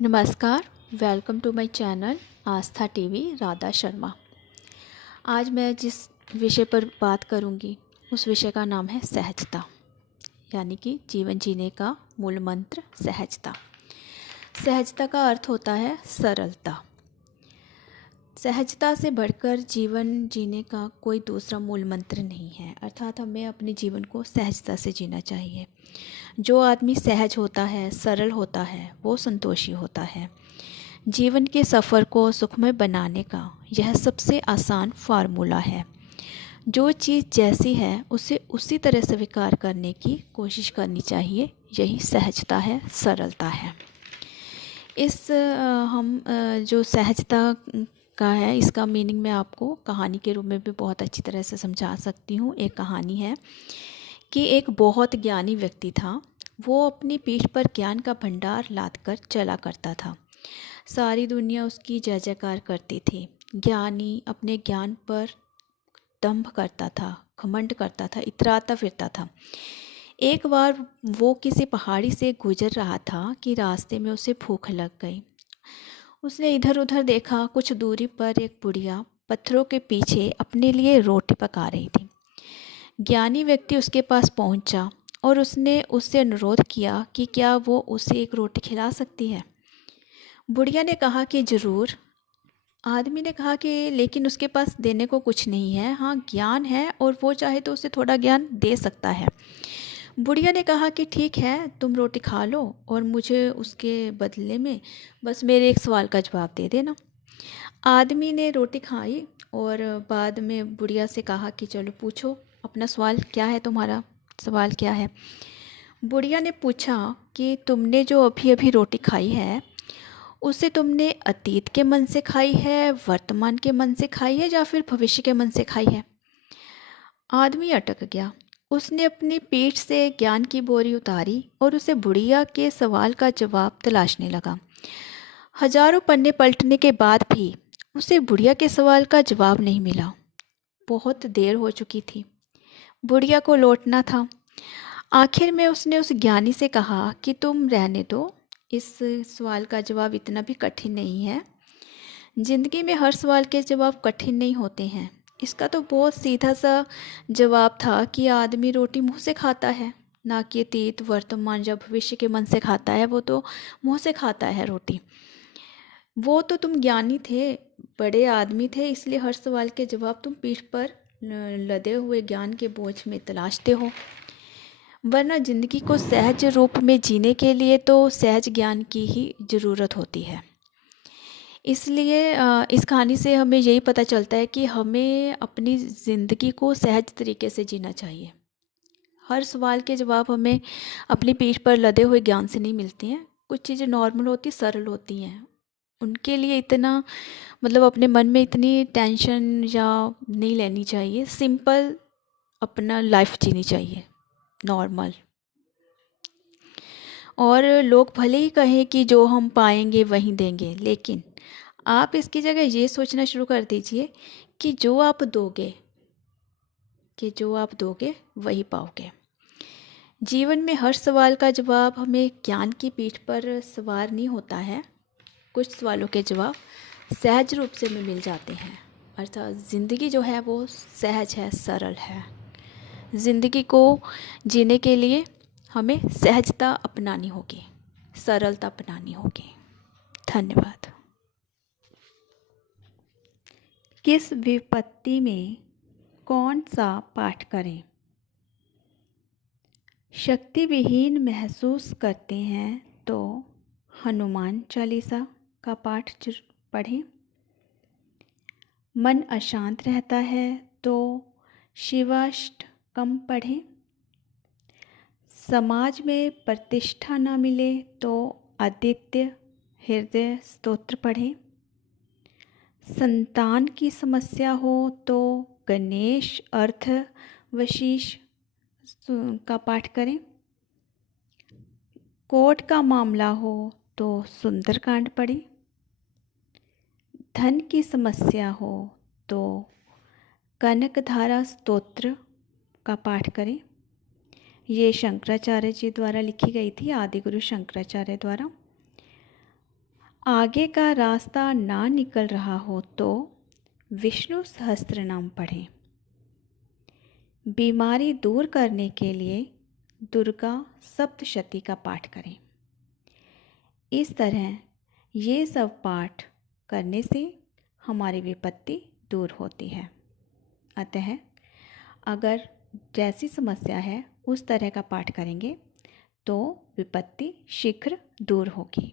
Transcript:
नमस्कार। Welcome to my channel Aastha TV Radha Sharma. आज मैं जिस विषय पर बात करूंगी उस विषय का नाम है सहजता, यानी कि जीवन जीने का मूल मंत्र सहजता। सहजता का अर्थ होता है सरलता। सहजता से बढ़कर जीवन जीने का कोई दूसरा मूल मंत्र नहीं है, अर्थात हमें अपने जीवन को सहजता से जीना चाहिए। जो आदमी सहज होता है, सरल होता है, वो संतोषी होता है। जीवन के सफ़र को सुखमय बनाने का यह सबसे आसान फार्मूला है। जो चीज़ जैसी है उसे उसी तरह स्वीकार करने की कोशिश करनी चाहिए। यही सहजता है, सरलता है। जो सहजता का है, इसका मीनिंग मैं आपको कहानी के रूप में भी बहुत अच्छी तरह से समझा सकती हूँ। एक कहानी है कि एक बहुत ज्ञानी व्यक्ति था। वो अपनी पीठ पर ज्ञान का भंडार लाद कर चला करता था। सारी दुनिया उसकी जय जयकार करती थी। ज्ञानी अपने ज्ञान पर दंभ करता था, घमंड करता था, इतराता फिरता था। एक बार वो किसी पहाड़ी से गुजर रहा था कि रास्ते में उसे भूख लग गई। उसने इधर उधर देखा। कुछ दूरी पर एक बुढ़िया पत्थरों के पीछे अपने लिए रोटी पका रही थी। ज्ञानी व्यक्ति उसके पास पहुंचा और उसने उससे अनुरोध किया कि क्या वो उसे एक रोटी खिला सकती है। बुढ़िया ने कहा कि ज़रूर। आदमी ने कहा कि लेकिन उसके पास देने को कुछ नहीं है। हाँ, ज्ञान है और वो चाहे तो उसे थोड़ा ज्ञान दे सकता है। बुढ़िया ने कहा कि ठीक है, तुम रोटी खा लो और मुझे उसके बदले में बस मेरे एक सवाल का जवाब दे देना। आदमी ने रोटी खाई और बाद में बुढ़िया से कहा कि चलो पूछो, अपना सवाल क्या है, तुम्हारा सवाल क्या है। बुढ़िया ने पूछा कि तुमने जो अभी अभी रोटी खाई है उसे तुमने अतीत के मन से खाई है, वर्तमान के मन से खाई है या फिर भविष्य के मन से खाई है। आदमी अटक गया। उसने अपनी पीठ से ज्ञान की बोरी उतारी और उसे बुढ़िया के सवाल का जवाब तलाशने लगा। हजारों पन्ने पलटने के बाद भी उसे बुढ़िया के सवाल का जवाब नहीं मिला। बहुत देर हो चुकी थी। बुढ़िया को लौटना था। आखिर में उसने उस ज्ञानी से कहा कि तुम रहने दो, इस सवाल का जवाब इतना भी कठिन नहीं है। जिंदगी में हर सवाल के जवाब कठिन नहीं होते हैं। इसका तो बहुत सीधा सा जवाब था कि आदमी रोटी मुंह से खाता है, ना कि अतीत, वर्तमान या भविष्य के मन से खाता है। वो तो मुंह से खाता है रोटी। वो तो तुम ज्ञानी थे, बड़े आदमी थे, इसलिए हर सवाल के जवाब तुम पीठ पर लदे हुए ज्ञान के बोझ में तलाशते हो। वरना जिंदगी को सहज रूप में जीने के लिए तो सहज ज्ञान की ही ज़रूरत होती है। इसलिए इस कहानी से हमें यही पता चलता है कि हमें अपनी ज़िंदगी को सहज तरीके से जीना चाहिए। हर सवाल के जवाब हमें अपनी पीठ पर लदे हुए ज्ञान से नहीं मिलती हैं। कुछ चीज़ें नॉर्मल होती, सरल होती हैं। उनके लिए इतना अपने मन में इतनी टेंशन या नहीं लेनी चाहिए। सिंपल अपना लाइफ जीनी चाहिए, नॉर्मल। और लोग भले ही कहें कि जो हम पाएंगे वही देंगे, लेकिन आप इसकी जगह ये सोचना शुरू कर दीजिए कि जो आप दोगे वही पाओगे। जीवन में हर सवाल का जवाब हमें ज्ञान की पीठ पर सवार नहीं होता है। कुछ सवालों के जवाब सहज रूप से हमें मिल जाते हैं। अर्थात ज़िंदगी जो है वो सहज है, सरल है। ज़िंदगी को जीने के लिए हमें सहजता अपनानी होगी, सरलता अपनानी होगी। धन्यवाद। किस विपत्ति में कौन सा पाठ करें? शक्ति विहीन महसूस करते हैं तो हनुमान चालीसा का पाठ पढ़ें। मन अशांत रहता है तो शिवाष्टकम पढ़ें। समाज में प्रतिष्ठा न मिले तो आदित्य हृदय स्तोत्र पढ़ें। संतान की समस्या हो तो गणेश अर्थ वशीष का पाठ करें। कोर्ट का मामला हो तो सुंदरकांड पढ़ें। धन की समस्या हो तो कनकधारा स्तोत्र का पाठ करें। ये शंकराचार्य जी द्वारा लिखी गई थी, आदिगुरु शंकराचार्य द्वारा। आगे का रास्ता ना निकल रहा हो तो विष्णु सहस्त्र नाम पढ़ें। बीमारी दूर करने के लिए दुर्गा सप्तशती का पाठ करें। इस तरह ये सब पाठ करने से हमारी विपत्ति दूर होती है। अतः अगर जैसी समस्या है उस तरह का पाठ करेंगे तो विपत्ति शीघ्र दूर होगी।